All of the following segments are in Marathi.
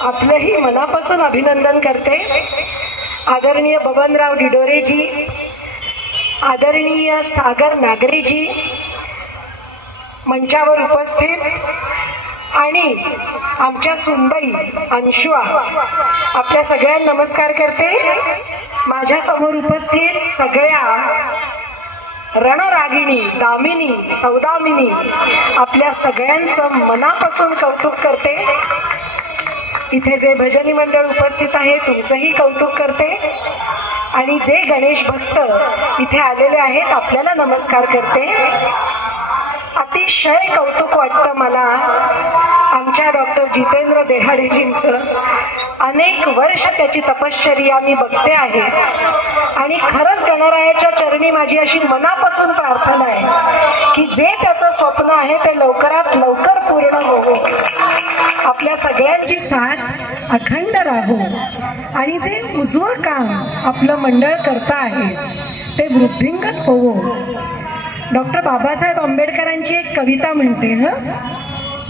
आपलंही मनापासून अभिनंदन करते. आदरणीय बबनराव डिडोरेजी आदरणीय सागर नागरेजी मंचावर उपस्थित आणि आमच्या सुंबई अंशुआ आपल्या सगळ्यांना नमस्कार करते. माझ्यासमोर उपस्थित सगळ्या रणरागिणी दामिनी सौदामिनी आपल्या सगळ्यांचं मनापासून कौतुक करते. इथे जे भजनी मंडळ उपस्थित आहे तुमचंही कौतुक करते. आणि जे गणेश भक्त इथे आलेले आहेत आपल्याला नमस्कार करते. अतिशय कौतुक वाटतं मला आमच्या डॉक्टर जितेंद्र देहाडेजींचं. अनेक वर्ष त्याची तपश्चर्या मी बघते आहे. आणि खरंच गणरायाच्या चरणी माझी अशी मनापासून प्रार्थना आहे की जे त्याचं स्वप्न आहे ते लवकरात लवकर पूर्ण आपल्या सगळ्यांची साथ अखंड राहो. आणि जे उजवं काम आपलं मंडळ करता आहे ते वृद्धिंगत होवो. डॉक्टर बाबासाहेब आंबेडकरांची एक कविता म्हणते ह?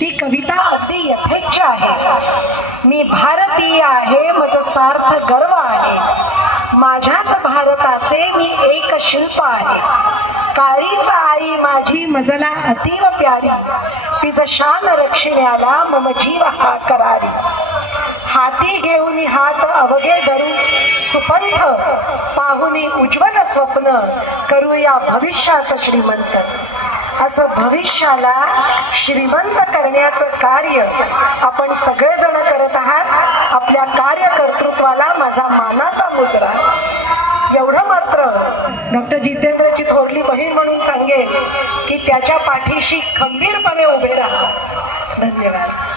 ती कविता अगदी यथेच्छ आहे. मी भारतीय आहे माझं सार्थ गर्व आहे. माझ्याच भारताचे मी एक शिल्प आहे. काळीच आई माझी मजला अतीव प्यारी. तिचं शान रक्षिण्याला मम जीव हा करारी. हाती घेऊन हात अवघे धरू सुपंथ पाहुनी उज्ज्वल स्वप्न करूया भविष्याचं श्रीमंत. असं भविष्याला श्रीमंत करण्याचं कार्य आपण सगळेजण करत आहात. आपल्या कार्यकर्तृत्वाला माझा मानाचा मुजरा. एवढं मात्र डॉक्टर जितेंद्रची थोरली बहीण सांगेन की त्याच्या पाठीशी खंबीरपणे उभे राहा. धन्यवाद.